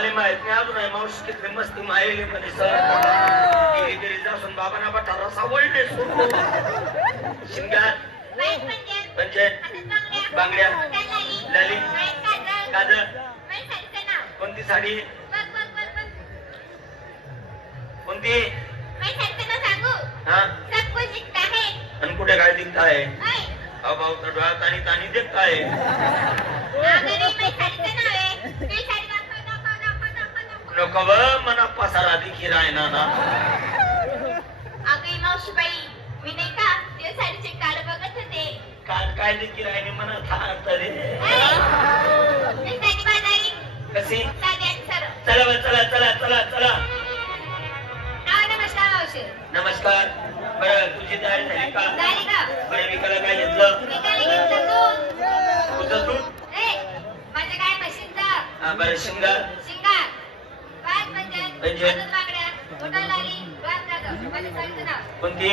मला माहीत नाही अजून आहे मावशी किती मस्ती मायली म्हणे सर घरी जाऊन बाबांना बटा रसा वळले वाईट म्हणजे बांगड्या लाली, काजळ. कोणती साडी बघ, बघ, बघ, बघ. कोणती? हा सब कुछ दिखता है. आणि कुठे काय दिखताय ओय, अहो भाऊ तर डोळ्यात आणि साडीचं नाव आहे. दाखव, दाखव. नको व मना पसारा दिखी रायना ना अगं, ही मावशीबाई, मी नाही का तुझ्या साडीचे काढ बघत होते? काल काय दिखी रायने मना था तरी ओय, मी साडी बाजारी, कशी? साधी आणि सरळ. चला बा, चला चला चला चला. नाव नमस्कार मावशी. नमस्कार. बरं तुझी तयारी झाली का? झाली का? बरं विकायला काय घेतलं? मी काय घेतलं तू? तुझं दूध ए, माझ्या काय म्हशींचा हा बरं शिंगार. शिंगार पाच पंचायत म्हणजे? हातात बांगड्या बोटाला लाली डोळ्यात काजळ. माझ्या साडीचं नाव कोणती?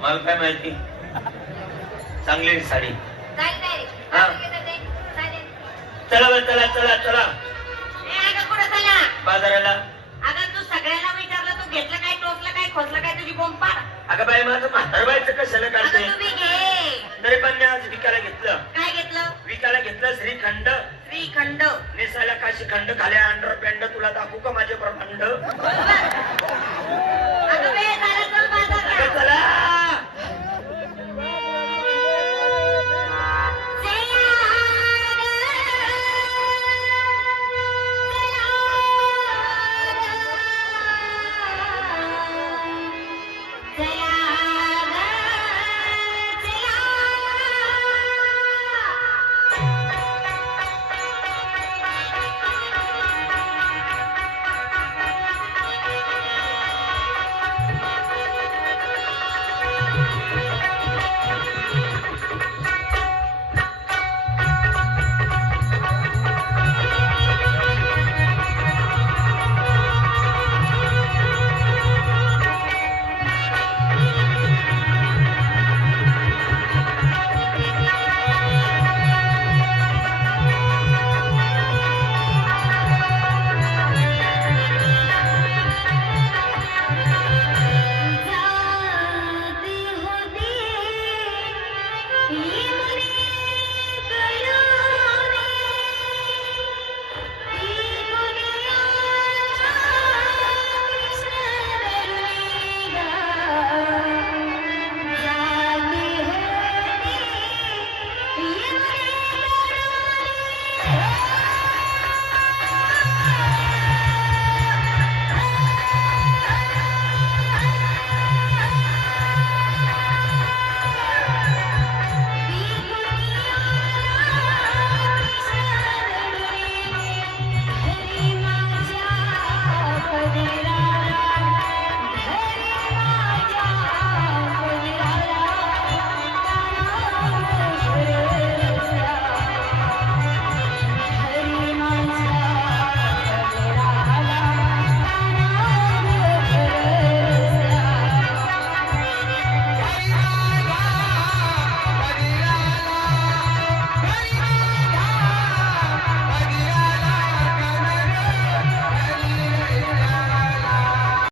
मला काय माहिती? चांगली साडी. हा. चला बरं चला चला चला. बाजाराला. अगं तू सगळ्यांना विचारलं तू घेतलं काय टोचलं काय खोचलं काय तुझी बोंब पाड. अगं बाई माझं म्हातारबाईचं कशाला काढते? तरी पण मी आज विकायला घेतलं. काय घेतलं विकायला घेतलं श्रीखंड. श्रीखंड. नेसायला काशी खंड खाल्या अंडर तुला दाखवू का माझे प्रमांड